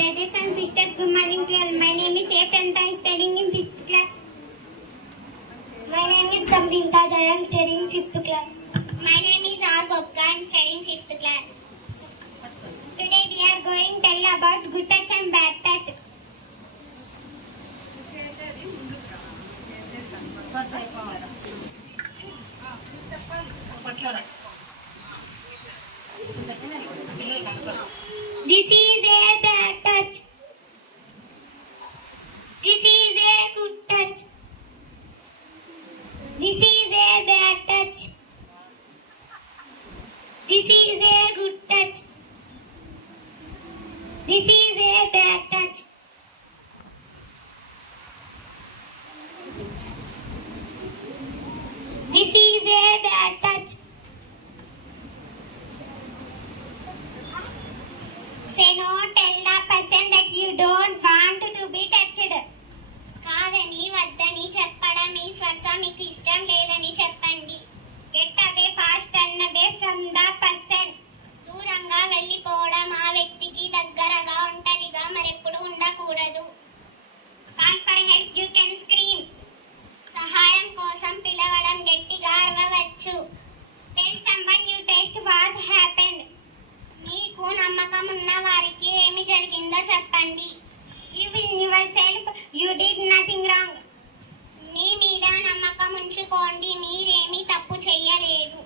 brothers and sisters, good morning to all. My name is A10th. I am studying in 5th class. My name is Samrinta Jai. I am studying 5th class. My name is R. Gopka. I am studying 5th class. Today we are going to tell about good touch and bad touch. This is a bad touch. This is a good touch. This is a bad touch. This is a good touch. This is a bad touch. This is a bad touch. Say no, tell the person that you don't want to be touched. కాదని వద్దని చెప్పడం మీ స్పర్శ మీకు ఇష్టం లేదని చెప్పండి. Get away fast run away from the person. దూరంగా వెళ్ళిపోవడం, ఆ వ్యక్తికి దగ్గరగా ఒంటరిగా మరెప్పుడు ఉండకూడదు. Call for help, you can scream. సహాయం కోసం పిలవడం, గట్టిగా అరవవచ్చు. Tell someone you trust what happened. మీకు నమ్మకం ఉన్న వారికి ఏమి జరిగిందో చెప్పండి. Give in yourself, you did nothing wrong. మీ మీద నమ్మకం ఉంచుకోండి, మీరేమీ తప్పు చేయలేదు.